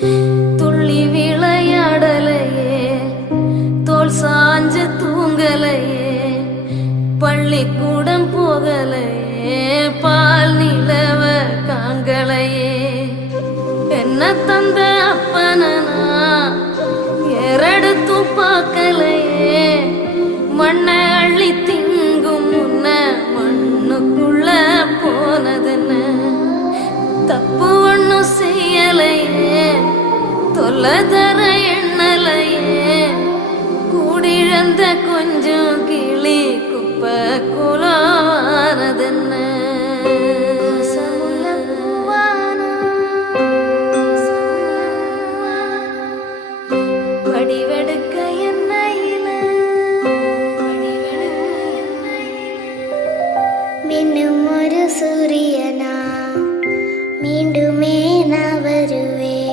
துள்ளி விளையாடலையே, தோல் சாஞ்சு தூங்கலையே, பள்ளிக்கூடம் போகலையே, பால் நிலவ காங்கலையே. என்ன தந்த அப்பனா ஏறெடுத்து பார்க்கலையே, மண்ணை அள்ளி திங்கும் முன்ன மண்ணுக்குள்ள போனதுன்னு. தப்பு ஒன்னும் செய்யலையே, தொல்லை தர எண்ணலையே, கூடிழந்த கொஞ்சம் கிளி